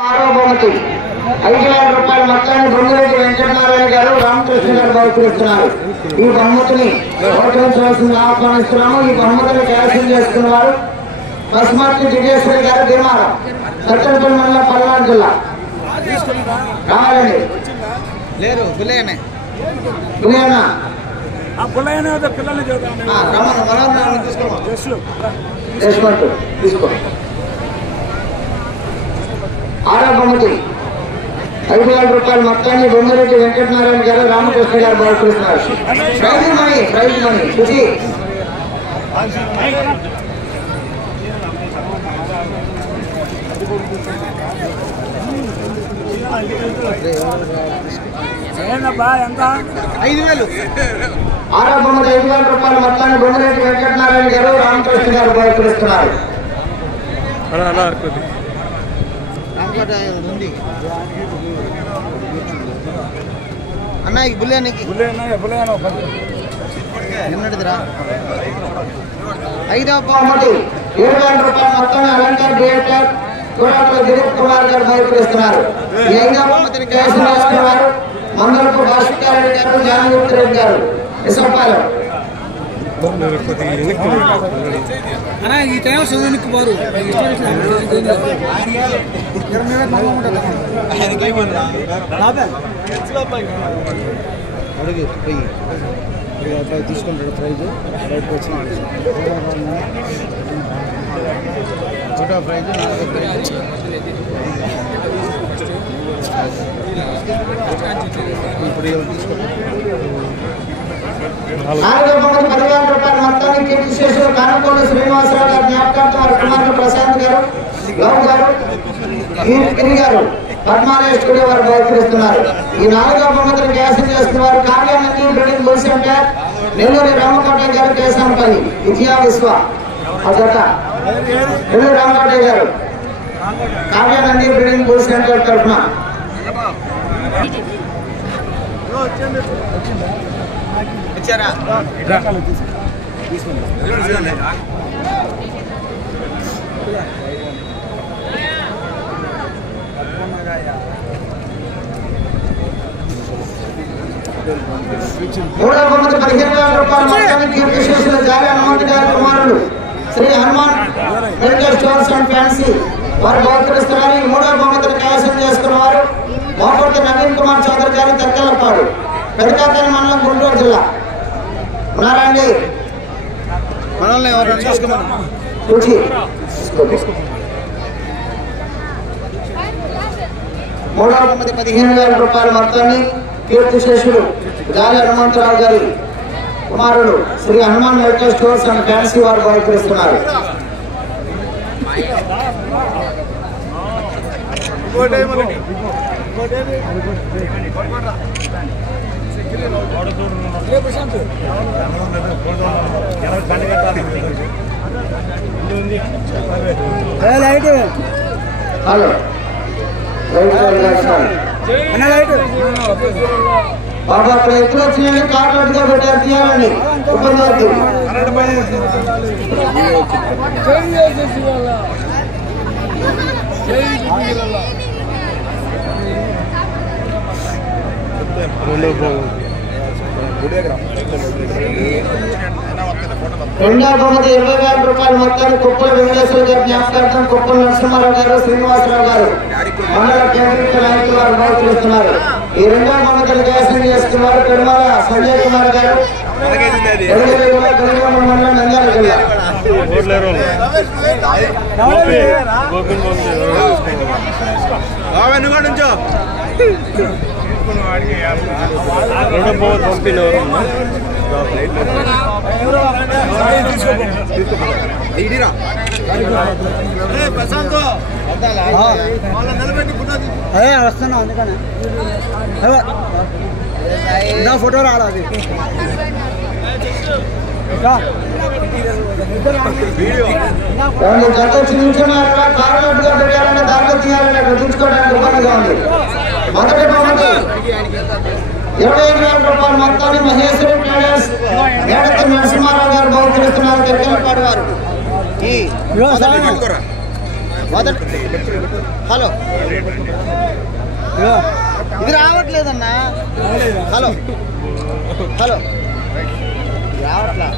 బహుమతి 5,000 రూపాయల మొత్తాన్ని బొంగురెడ్డి వెంకటనారాయణ గారు రామకృష్ణ గారు బహుకరిస్తున్నారు. ఈ బహుమతిని బహుకరించవలసింది ఆహ్వానిస్తున్నాము. ఈ బహుమతిని క్యాన్సిల్ చేసుకున్న వారు పసుమర్తి జిగేశ్వరి గారు దిమారం సత్తెనపల్లి మండలం పల్నాడు జిల్లా కావాలండి. తీసుకో. ఆరో బహుమతి 5,000 రూపాయల మొత్తాన్ని బొంగురెడ్డి వెంకటనారాయణ గారు రామకృష్ణ గారు బహుకరిస్తున్నారు. ప్రైజ్ మనీ శుచి ఆరో బహుమతి 5,000 రూపాయల మొత్తాన్ని బొంగురెడ్డి వెంకటనారాయణ గారు రామకృష్ణ గారు బహుకరిస్తున్నారు. అన్న బుల్లేనికి 5వ బహుమతి 7,000 రూపాయల మొత్తాన్ని అలంకార్ థియేటర్ కోరాట్లో దిలీప్ కుమార్ గారు బహుకరిస్తున్నారు. ఈ 5వ బహుమతిని క్యాన్సిల్ చేసుకున్నారు. మందలపు భాస్కర్ గారు జానగుప్త రెడ్డి గారు విశాఖపాలెం. ఈ టైం చదువునికి వారు తీసుకుంటాడు ప్రైజ్ బయటకు వచ్చి ఫోటో ప్రైజ్ ఇప్పుడు తీసుకుంటాడు. 4వ బహుమతి 10,000 రూపాయల మొత్తాన్ని కీర్తి శేషులు కానకోటి శ్రీనివాసరావు గారు జ్ఞాపకార్థం వారి కుమారుడు ప్రశాంత్ గారు గౌడ్ గారు గిరి గారు పద్మాలయ స్టూడియో వారు బహుకరిస్తున్నారు. ఈ 4వ బహుమతిని క్యాన్సిల్ చేస్తున్నారు. కార్యానంది బిల్డింగ్ బుల్ సెంటర్ నెల్లూరి రామకోటయ్య గారు కేశాంపల్లి విజయ విశ్వ అదట నెల్లూరు రామకోటయ్య గారు కార్యానంది బిల్డింగ్ బుల్ సెంటర్ తరఫున ఇచ్చారా 3వ బహుమతి 15,000 రూపాయల మొత్తాన్ని కీర్తి శేషులు జాలి హనుమంత్ గారి కుమారుడు Sri Hanuman medical stores and fancy వారు బహుకరిస్తున్నారు. ఈ 3వ బహుమతిని క్యాన్సిల్ చేసుకున్న వారు మోపర్తి నవీన్ కుమార్ చౌదరి గారు తెక్కలపాడు పెదకాకని మండలం గుంటూరు జిల్లా ఉన్నారా అండి? మనల్ని ఎవరైనా చేసుకోమని రుచి 3వ బహుమతి 15,000 రూపాయల మొత్తాన్ని కీర్తి శేషులు జాలి హనుమంతరావు గారి కుమారుడు Sri Hanuman medical stores and fancy వారు బహుకరిస్తున్నారు. హలో బాబా అక్కడ ఎప్పుడు వచ్చినాయని కార్డుగా పెట్టారు తీయాలని ఇబ్బంది అవుతుంది. రెండవ బహుమతి 20,000 రూపాయల మొత్తాన్ని కుప్పల వెంకటేశ్వర గారి జ్ఞాపకార్థం కుప్పల నరసింహారావు గారు శ్రీనివాసరావు గారు మండల కేంద్రీయ నాయకులు వారు బహుకరిస్తున్నారు. ఈ 2వ బహుమతిని క్యాన్సిల్ చేసుకున్నారు. పెరుమాల సంజయ్ కుమార్ గారు మండలం నంద్యాల జిల్లా. అదే వస్తున్నా అందుకనే నా ఫోటో రాలేదు. జత చూపించుకున్నారు కారణంగా పెట్టాలని దాంట్లో తీయాలని గుర్తుంచుకోవడానికి ఇబ్బందిగా ఉంది. మొదటి బహుమతి 25,000 రూపాయల మొత్తాన్ని మహేశ్వరి ట్రేడర్స్ ఏడత నరసింహారావు గారు బహుకరిస్తున్నారు. తెరకలపాడు వారు మొదటి హలో ఇది రావట్లేదన్నా హలో హలో రావట్లా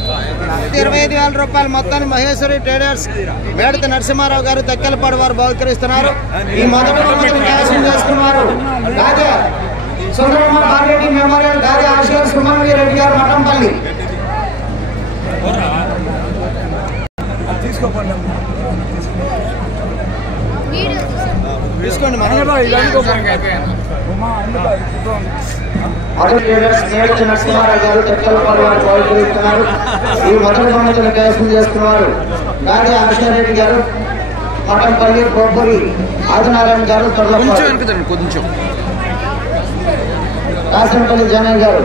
25,000 రూపాయలు మొత్తాన్ని మహేశ్వరి ట్రేడర్స్ మేడత నరసింహారావు గారు తెక్కలపాడు వారు బహుకరిస్తున్నారు. ఈ మొదటి బహుమతిని కైవసం చేసుకున్నారు రాజా సుందరమ్మ భార్యటి మెమోరియల్ గాజీ ఆశయ సుమన్వి రెడ్డి గారు మఠంపల్లి. తీసుకోండి మొదటి ట్రేడర్స్ మేడత నరసింహారావు గారు తెక్కలపాడు వారు బహుకరిస్తున్నారు. ఈ మొదటి బహుమతిని కైవసం చేసుకున్నారు గాజీ ఆశయారెడ్డి గారు మఠంపల్లి, కొబ్బరి ఆదినారాయణ గారు, తొర్లపాడు, కొంచెం కాసంపల్లి జనయ్య గారు.